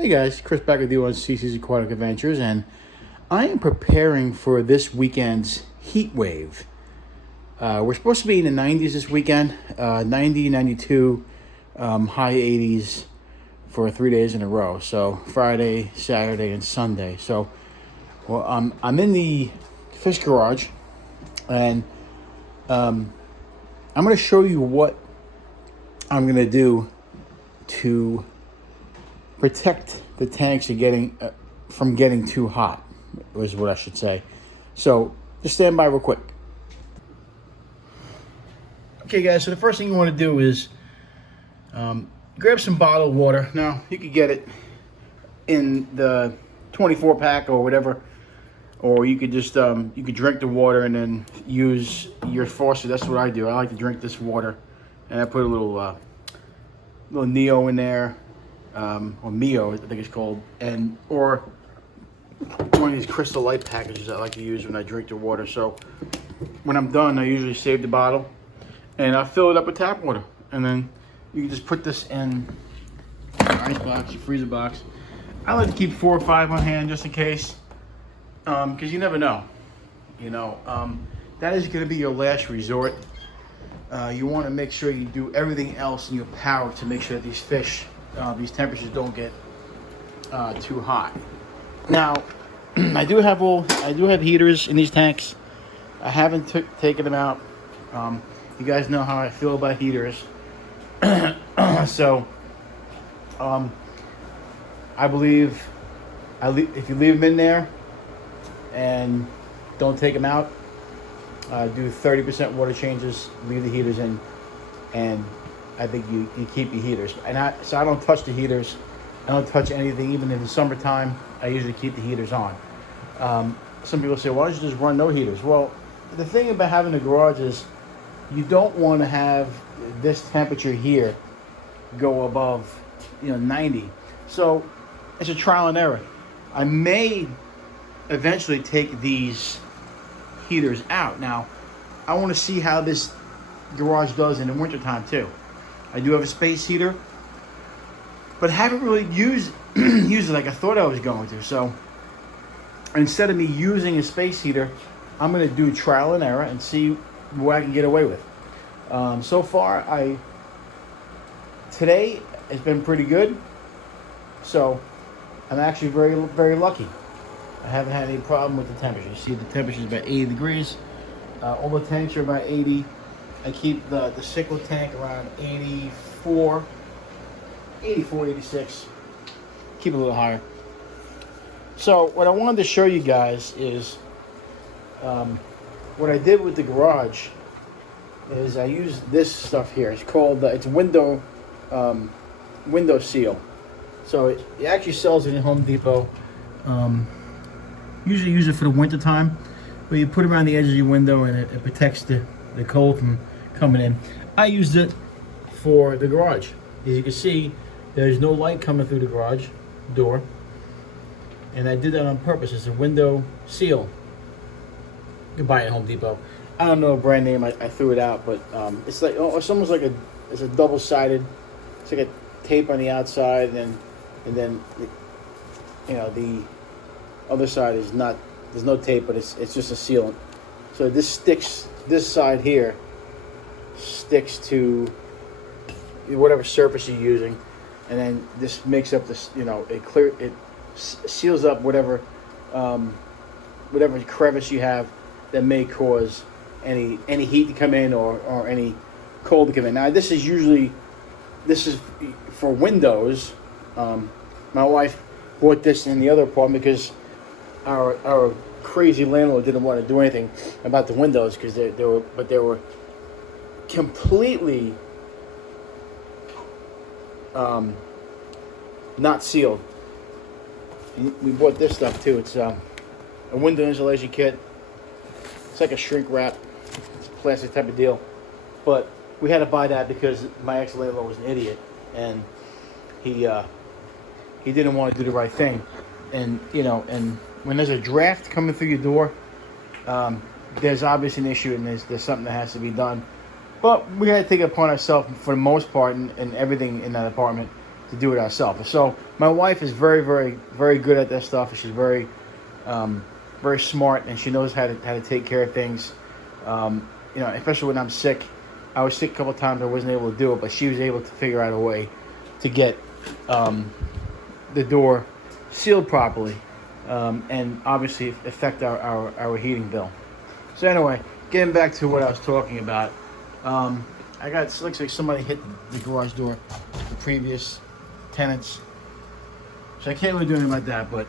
Hey guys, Chris back with you on CC's Aquatic Adventures, and I am preparing for this weekend's heat wave. We're supposed to be in the 90s this weekend, 90, 92, high 80s for 3 days in a row. So Friday, Saturday, and Sunday. So, I'm in the fish garage, and I'm going to show you what I'm going to do to protect the tanks from getting too hot, is what I should say. So just stand by real quick. Okay guys, so the first thing you want to do is grab some bottled water. Now you could get it in the 24 pack or whatever, or you could just you could drink the water and then use your faucet. That's what I do. I like to drink this water, and I put a little Neo in there, or Mio, I think it's called, or one of these Crystal Light packages I like to use when I drink the water. So when I'm done, I usually save the bottle and I fill it up with tap water, and then you can just put this in your ice box, your freezer box. I like to keep 4 or 5 on hand just in case, because you never know. That is going to be your last resort. You want to make sure you do everything else in your power to make sure that these fish, these temperatures don't get too hot. Now, I do have heaters in these tanks. I haven't taken them out. You guys know how I feel about heaters. So, I believe if you leave them in there and don't take them out, do 30% water changes, leave the heaters in, and I think you keep your heaters. So I don't touch the heaters. I don't touch anything. Even in the summertime, I usually keep the heaters on. Some people say, why don't you just run no heaters? Well, the thing about having a garage is you don't want to have this temperature here go above 90. So it's a trial and error. I may eventually take these heaters out. Now, I want to see how this garage does in the wintertime too. I do have a space heater, but haven't really used it like I thought I was going to. So instead of me using a space heater, I'm going to do trial and error and see what I can get away with. So far, today has been pretty good. So I'm actually very, very lucky. I haven't had any problem with the temperature. You see the temperature is about 80 degrees. All the tanks are about 80. I keep the Cichlid tank around 84, 86. Keep it a little higher. So what I wanted to show you guys is what I did with the garage is I used this stuff here. It's called it's window seal. So it actually sells it in Home Depot. Usually use it for the winter time, where you put it around the edge of your window and it protects the cold from coming in. I used it for the garage. As you can see, there's no light coming through the garage door, and I did that on purpose. It's a window seal. You can buy it at Home Depot. I don't know a brand name. I threw it out, but it's like it's almost like it's a double-sided. It's like a tape on the outside, and then the other side is not. There's no tape, but it's just a sealant. So this side here sticks to whatever surface you're using, and then this makes up this. It seals up whatever crevice you have that may cause any heat to come in or any cold to come in. Now this is for windows. My wife bought this in the other apartment because our crazy landlord didn't want to do anything about the windows because they were completely not sealed. We bought this stuff too. It's a window insulation kit. It's like a shrink wrap. It's a plastic type of deal, but we had to buy that because my ex-landlord was an idiot, and he didn't want to do the right thing, and when there's a draft coming through your door, there's obviously an issue, and there's something that has to be done. But we had to take it upon ourselves for the most part, and everything in that apartment to do it ourselves. So my wife is very, very, very good at that stuff. She's very, very smart, and she knows how to take care of things. You know, especially when I'm sick. I was sick a couple of times. I wasn't able to do it, but she was able to figure out a way to get the door sealed properly, and obviously affect our heating bill. So anyway, getting back to what I was talking about, I got, it looks like somebody hit the garage door, the previous tenants. So I can't really do anything about that, but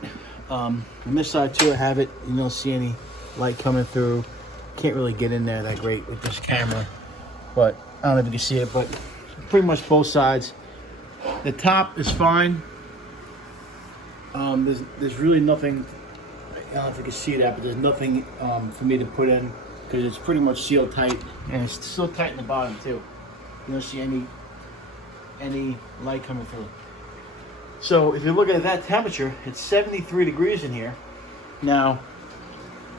on this side too, I have it. You don't see any light coming through. Can't really get in there that great with this camera, but I don't know if you can see it, but pretty much both sides. The top is fine. There's really nothing, I don't know if you can see that, but there's nothing for me to put in because it's pretty much sealed tight, and it's still tight in the bottom too. You don't see any light coming through. So if you look at that temperature, it's 73 degrees in here. Now,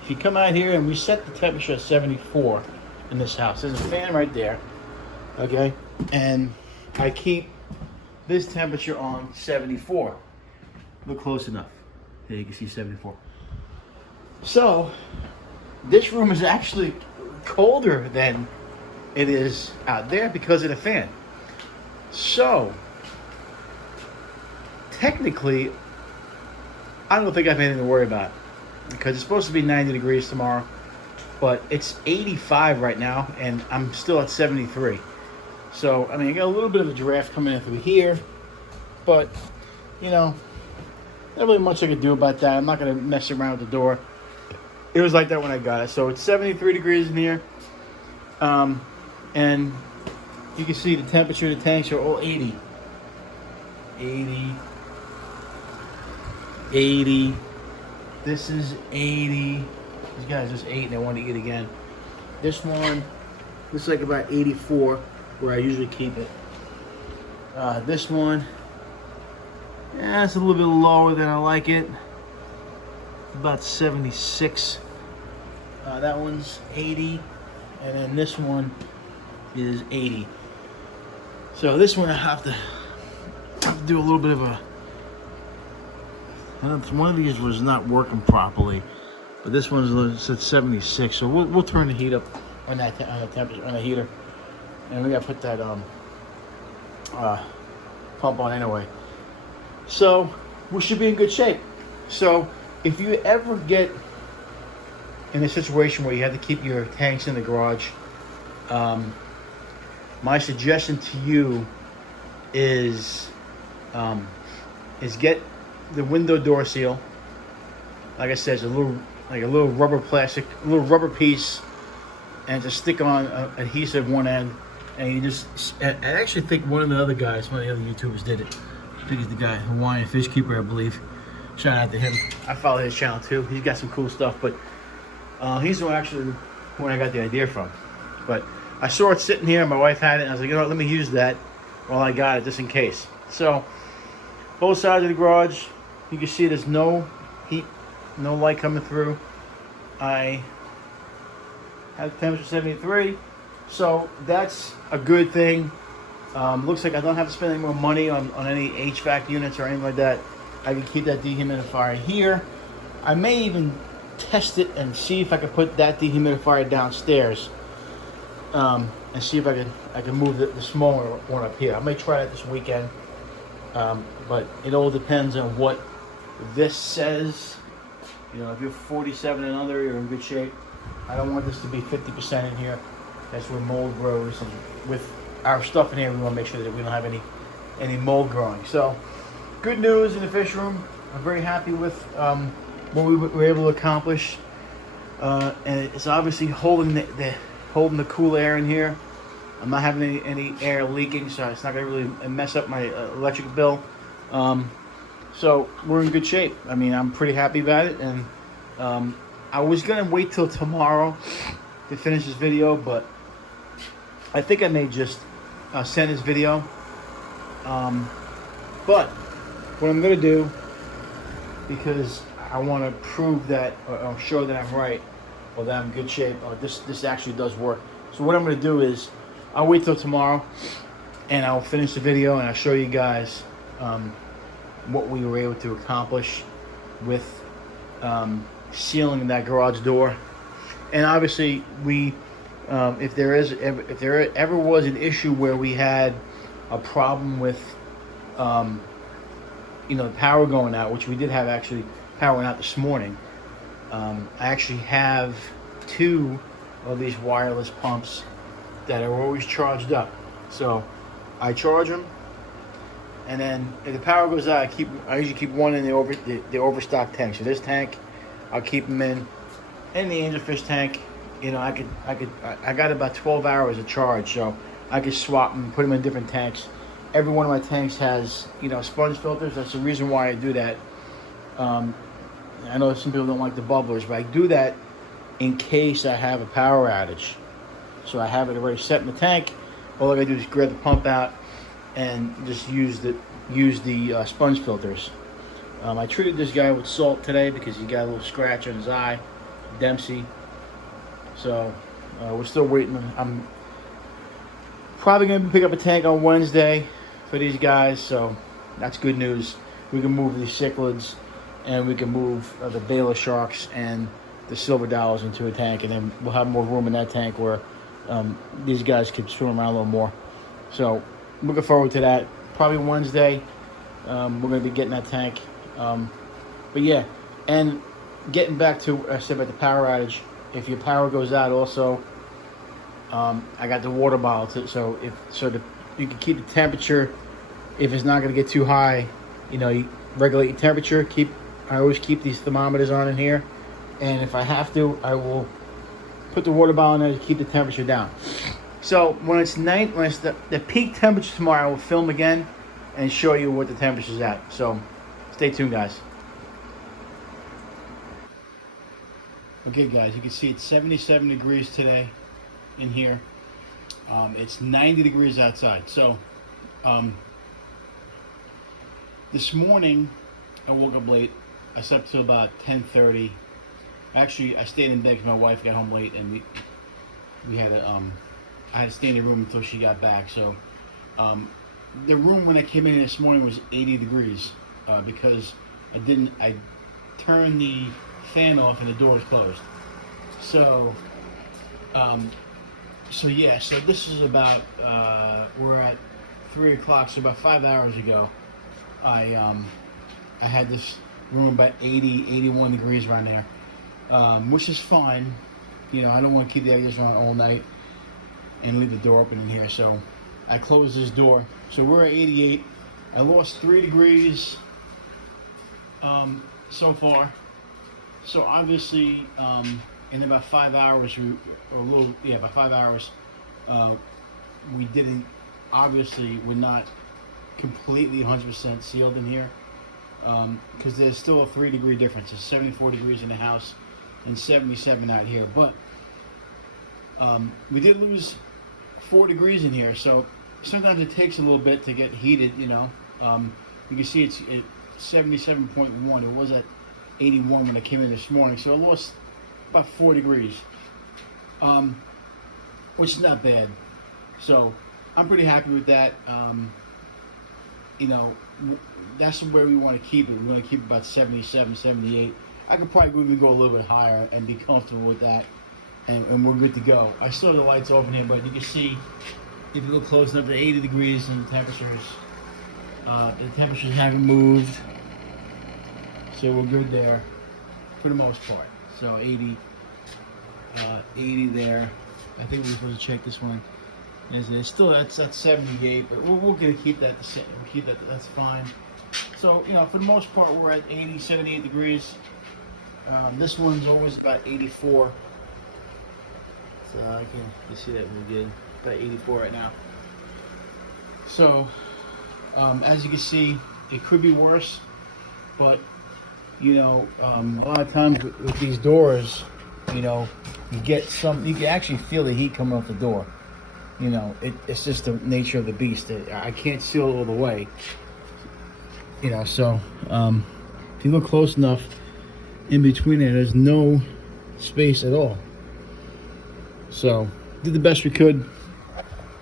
if you come out here and we set the temperature at 74 in this house, there's a fan right there, okay? And I keep this temperature on 74. Look close enough. There you can see 74. So, this room is actually colder than it is out there because of the fan. So, technically, I don't think I have anything to worry about because it's supposed to be 90 degrees tomorrow, but it's 85 right now, and I'm still at 73. So, I mean, I got a little bit of a draft coming in through here, but, you know, not really much I can do about that. I'm not going to mess around with the door. It was like that when I got it. So, it's 73 degrees in here, and you can see the temperature of the tanks are all 80. 80. 80. This is 80. These guys just ate and they want to eat again. This one looks like about 84, where I usually keep it. This one, yeah, it's a little bit lower than I like it. About 76. That one's 80, and then this one is 80. So this one I have to do a little bit of a. One of these was not working properly, but this one's at 76. So we'll turn the heat up on that on the temperature on the heater, and we gotta put that pump on anyway. So we should be in good shape. So if you ever get in a situation where you have to keep your tanks in the garage, my suggestion to you is get the window door seal. Like I said, it's a little rubber plastic, a little rubber piece, and just stick on adhesive one end, and you just. I actually think one of the other guys, one of the other YouTubers, did it. I think he's the guy, Hawaiian Fish Keeper, I believe. Shout out to him. I follow his channel too. He's got some cool stuff, but he's the one actually when I got the idea from. But I saw it sitting here. My wife had it, and I was like, you know what, let me use that while I got it, just in case. So both sides of the garage. You can see there's no heat, no light coming through. I have temperature 73, so that's a good thing. Looks like I don't have to spend any more money on any HVAC units or anything like that. I can keep that dehumidifier here. I may even test it and see if I can put that dehumidifier downstairs, and see if I can move the smaller one up here. I may try that this weekend, but it all depends on what this says. You know, if you're 47 and under, you're in good shape. I don't want this to be 50% in here. That's where mold grows, and with our stuff in here, we want to make sure that we don't have any mold growing. So, good news in the fish room. I'm very happy with what we were able to accomplish, and it's obviously holding the cool air in here. I'm not having any air leaking, so it's not going to really mess up my electric bill. So we're in good shape. I mean, I'm pretty happy about it, and I was going to wait till tomorrow to finish this video, but I think I may just send this video. But what I'm going to do, because I want to prove that, or show that I'm right, or that I'm in good shape, or this actually does work. So what I'm going to do is, I'll wait till tomorrow, and I'll finish the video, and I'll show you guys what we were able to accomplish with sealing that garage door. And obviously, if there ever was an issue where we had a problem with the power going out, which we did have actually power went out this morning. I actually have 2 of these wireless pumps that are always charged up. So I charge them, and then if the power goes out, I usually keep one in the overstock tank. So this tank, I'll keep them in the angelfish tank. I got about 12 hours of charge, so I could swap them, put them in different tanks. Every one of my tanks has, sponge filters. That's the reason why I do that. I know some people don't like the bubblers, but I do that in case I have a power outage. So I have it already set in the tank. All I gotta do is grab the pump out and just use the sponge filters. I treated this guy with salt today because he got a little scratch on his eye, Dempsey. So we're still waiting. I'm probably going to pick up a tank on Wednesday for these guys, so that's good news. We can move the cichlids, and we can move the Baylor sharks and the silver dollars into a tank, and then we'll have more room in that tank where these guys can swim around a little more. So looking forward to that. Probably Wednesday, we're going to be getting that tank. But yeah, and getting back to what I said about the power outage, if your power goes out also, I got the water bottle so you can keep the temperature. If it's not going to get too high, you regulate your temperature. I always keep these thermometers on in here, and if I have to, I will put the water bottle in there to keep the temperature down. So when it's the peak temperature tomorrow, I will film again and show you what the temperature's at. So stay tuned, guys. Okay, guys, you can see it's 77 degrees today in here. It's 90 degrees outside. So this morning I woke up late. I slept till about 10:30. Actually, I stayed in bed because my wife got home late, and we had I had to stay in the room until she got back. So the room when I came in this morning was 80 degrees because I turned the fan off and the door is closed. So so this is about we're at 3 o'clock, so about 5 hours ago I had this room about 81 degrees right there, which is fine. I don't want to keep the air conditioner on all night and leave the door open in here, so I closed this door. So we're at 88. I lost 3 degrees so far. So obviously, in about 5 hours, about 5 hours, we're not completely 100% sealed in here, because there's still a 3 degree difference. It's 74 degrees in the house and 77 out here. But we did lose 4 degrees in here, so sometimes it takes a little bit to get heated. You can see it's 77.1. It was at 81 when I came in this morning, so I lost about 4 degrees, which is not bad. So I'm pretty happy with that. That's where we want to keep it. We want to keep it about 77, 78. I could probably even go a little bit higher and be comfortable with that, and we're good to go. I still have the lights off in here, but you can see if you look close enough to 80 degrees and the temperatures haven't moved. So we're good there for the most part. So 80 there. I think we're supposed to check this one. It's still that's 78, but we're gonna keep that the same. We'll keep that. That's fine. So for the most part, we're at 80, 78 degrees. This one's always about 84. So you see that really good. About 84 right now. So as you can see, it could be worse, but a lot of times with these doors, you can actually feel the heat coming off the door. It's just the nature of the beast. I can't seal it all the way. So if you look close enough, in between there's no space at all. So did the best we could.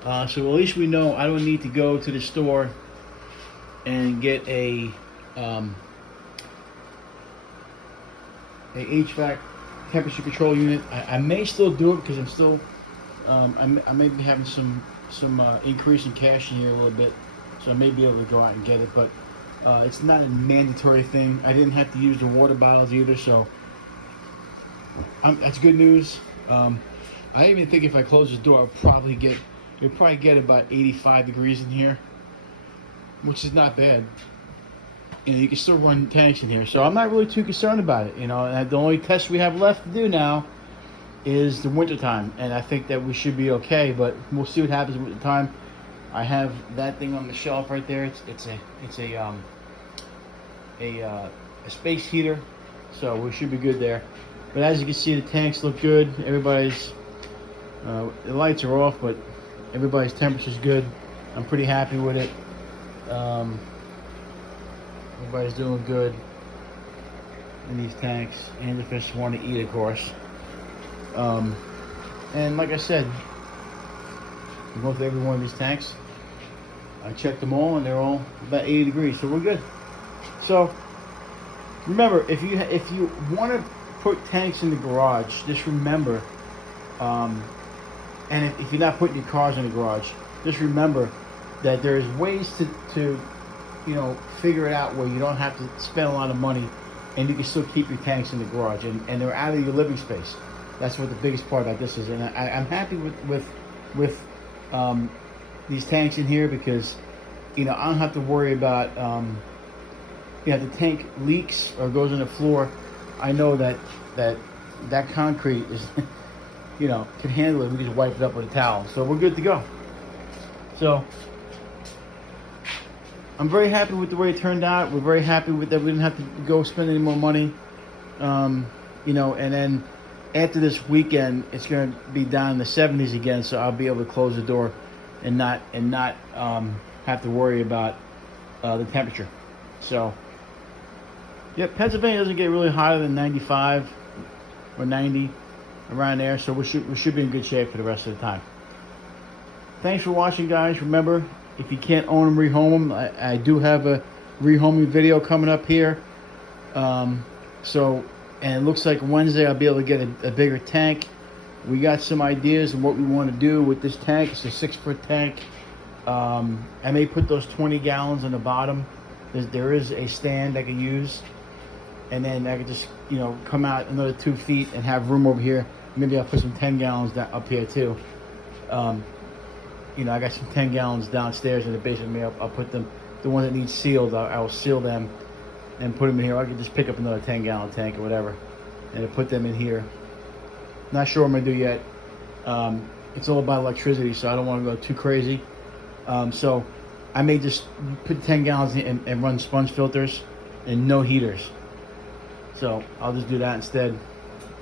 So at least we know I don't need to go to the store and get a HVAC temperature control unit. I may still do it because I'm still I may be having some increase in cash in here a little bit, so I may be able to go out and get it. But it's not a mandatory thing. I didn't have to use the water bottles either, so that's good news. I even think if I close this door, you'll probably get about 85 degrees in here, which is not bad. You know, you can still run tanks in here, so I'm not really too concerned about it. You know, and the only test we have left to do now is the winter time, and I think that we should be okay. But we'll see what happens with the time. I have that thing on the shelf right there. It's a space heater, so we should be good there. But as you can see, the tanks look good. Everybody's the lights are off, but everybody's temperature's good. I'm pretty happy with it. Everybody's doing good in these tanks, and the fish want to eat, of course. And like I said, I'm going through every one of these tanks. I checked them all, and they're all about 80 degrees, so we're good. So remember, if you want to put tanks in the garage, just remember, and if you're not putting your cars in the garage, just remember that there's ways to figure it out where you don't have to spend a lot of money, and you can still keep your tanks in the garage, and they're out of your living space. That's what the biggest part about this is, and I'm happy with these tanks in here because I don't have to worry about if the tank leaks or goes in the floor. I know that concrete is can handle it. We just wipe it up with a towel, so we're good to go. So I'm very happy with the way it turned out. We're very happy with that. We didn't have to go spend any more money. And then after this weekend, it's going to be down in the 70s again, so I'll be able to close the door and not have to worry about the temperature. So, yeah, Pennsylvania doesn't get really hotter than 95 or 90, around there, so we should be in good shape for the rest of the time. Thanks for watching, guys. Remember, if you can't own them, rehome them. I do have a rehoming video coming up here. And it looks like Wednesday I'll be able to get a bigger tank. We got some ideas of what we want to do with this tank. It's a 6-foot tank. I may put those 20 gallons on the bottom. There is a stand I can use. And then I could just, come out another 2 feet and have room over here. Maybe I'll put some 10 gallons up here too. I got some 10 gallons downstairs in the basement. Maybe I'll put them, the ones that need sealed, I will seal them and put them in here. I could just pick up another 10-gallon tank or whatever and I'll put them in here. Not sure what I'm going to do yet. It's all about electricity, so I don't want to go too crazy. So I may just put 10 gallons in and run sponge filters and no heaters. So I'll just do that instead.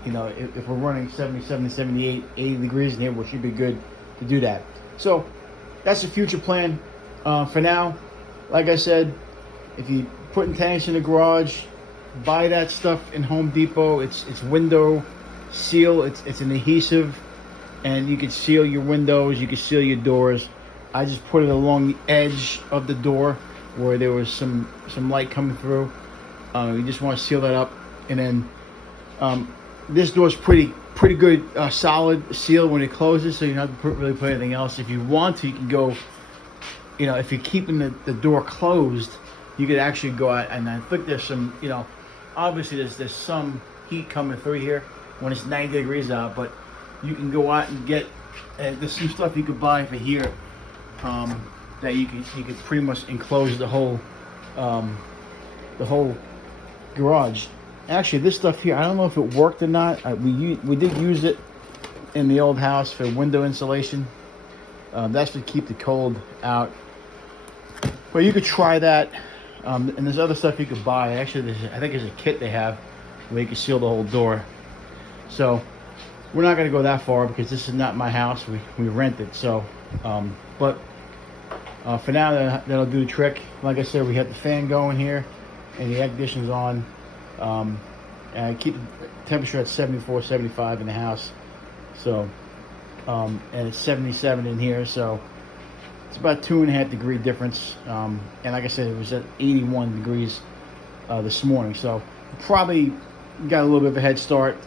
If we're running 77, 78, 80 degrees in here, we should be good to do that. So that's the future plan. For now, like I said, if you're putting tanks in the garage, buy that stuff in Home Depot. It's window seal. It's an adhesive, and you can seal your windows. You can seal your doors. I just put it along the edge of the door where there was some light coming through. You just want to seal that up, and then this door's pretty good solid seal when it closes, so you don't have to really put anything else. If you want to, you can go, if you're keeping the door closed, you could actually go out, and I think there's some, obviously there's some heat coming through here when it's 90 degrees out, but you can go out and get, there's some stuff you could buy for here that you could pretty much enclose the whole garage. Actually, this stuff here, I don't know if it worked or not. We did use it in the old house for window insulation. That's to keep the cold out. But you could try that. And there's other stuff you could buy. Actually, I think there's a kit they have where you can seal the whole door. So we're not going to go that far because this is not my house. We rent it. So, but for now, that'll do the trick. Like I said, we have the fan going here and the air conditioner's on. And I keep the temperature at 74, 75 in the house. So, and it's 77 in here. So, It's about 2.5 degree difference, and like I said, it was at 81 degrees this morning. So probably got a little bit of a head start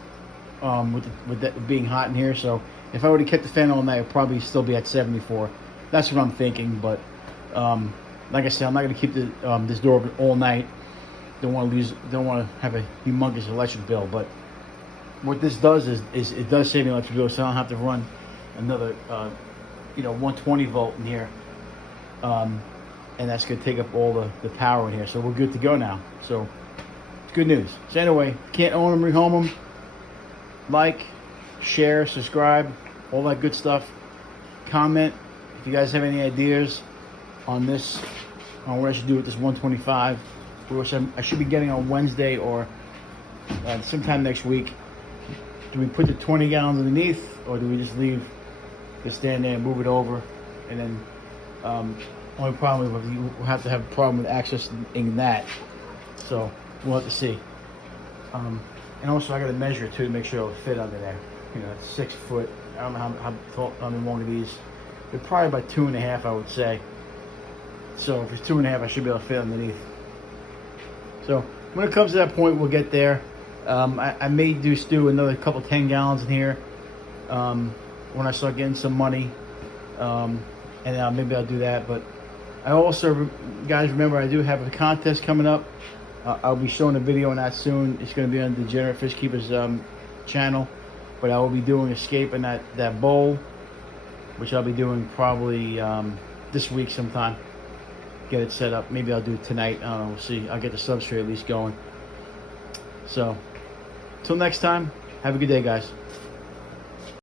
with that being hot in here. So if I would have kept the fan all night, it would probably still be at 74. That's what I'm thinking. But like I said, I'm not going to keep this door open all night. Don't want to have a humongous electric bill. But what this does is it does save me electric bill, so I don't have to run another 120 volt in here. And that's going to take up all the power in here. So we're good to go now. So it's good news. So anyway, can't own them, rehome them. Like, share, subscribe, all that good stuff. Comment if you guys have any ideas on this, on what I should do with this 125, which I should be getting on Wednesday or sometime next week. Do we put the 20 gallons underneath, or do we just leave the stand there and move it over? And then only problem is we'll have to have a problem with accessing that. So we'll have to see. And also I got to measure it too to make sure it'll fit under there. It's 6 foot. I don't know how tall, how long are these. They're probably about 2.5, I would say. So if it's 2.5, I should be able to fit underneath. So when it comes to that point, we'll get there. I may do another couple 10 gallons in here when I start getting some money, and maybe I'll do that. But I also, guys, remember I do have a contest coming up. I'll be showing a video on that soon. It's going to be on the Degenerate Fish Keepers channel, but I will be doing escape in that bowl, which I'll be doing probably this week sometime. Get it set up. Maybe I'll do it tonight. I don't know. We'll see. I'll get the substrate at least going. So, till next time, have a good day, guys.